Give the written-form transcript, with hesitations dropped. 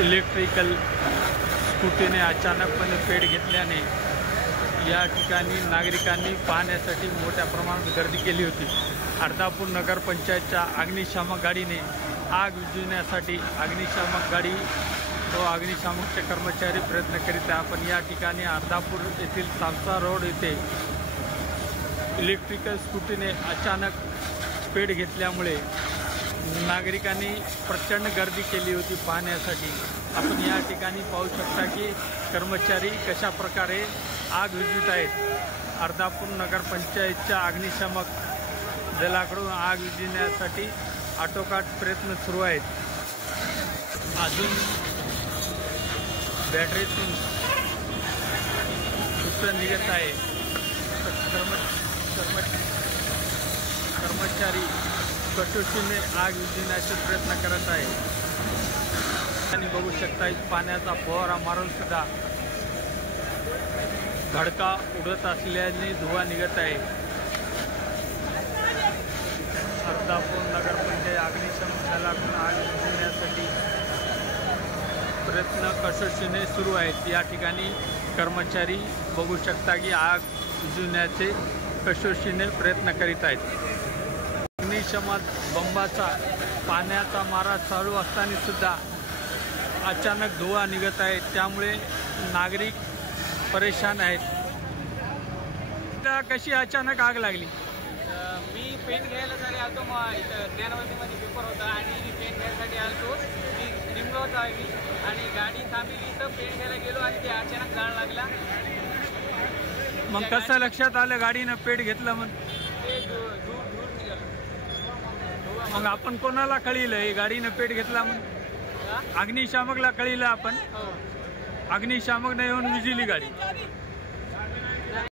Electrical स्कूटीने अचानकपणे पेट घेतल्याने या ठिकाणी नागरिकांनी पाहण्यासाठी मोठ्या प्रमाणात गर्दी केली होती। अर्धापूर नगरपंचायतच्या अग्निशामक गाडीने आग विझवण्यासाठी अग्निशामक गाडी व अग्निशामकचे कर्मचारी प्रयत्न करीत आहे। आपण या ठिकाणी अर्धापूर येथील तामसा रोड येथे इलेक्ट्रिकल स्कूटीने अचानक पेट घेतल्यामुळे नागरिकांनी प्रचंड गर्दी केली होती पाहण्यासाठी। आपण या ठिकाणी पाहू शकता की कर्मचारी कशा प्रकारे आग विझवत आहेत। अर्धापूर नगरपंचायतच्या अग्निशामक दलाकडून आग विझवण्यासाठी आटोकाट प्रयत्न सुरू आहेत। अजून बॅटरीतून धूर निघत आहे। कर्मचारी कसोशीने आग विझवण्याचे प्रयत्न करत आहे आणि बघू शकता पाण्याचा फवारा मारून सुद्धा धडका उडत असल्याने धुवा निघत आहे। अर्धापूर नगरपंचायत अग्निशमन दलाकडून आग विझवण्यासाठी प्रयत्न कसोशीने सुरू आहेत। या ठिकाणी कर्मचारी बघू शकता की आग विझवण्याचे कसोशीने प्रयत्न करीत आहेत। अग्निशमन बंबाचा पाण्याचा मारा चालू असताना सुद्धा अचानक धुवा निघत आहे, त्यामुळे नागरिक परेशान आहेत। कशी अचानक आग लागली? मी पेन घ्यायला साठी आलतो, मग इथं ज्ञानवंतीमध्ये पेपर होता आणि मी पेन घ्यायसाठी आलतो। मी निमगावत आहे आणि गाडी थांबली, तर पेन घ्यायला गेलो आणि ते अचानक जाळ लागला। मग कसं लक्षात आलं गाडीनं पेट घेतलं? मग ते धूर निघालं। मग आपण कोणाला कळलं हे गाडीनं पेट घेतला? मग अग्निशामकला कळलं आपण? अग्निशामकने येऊन विझवली गाडी।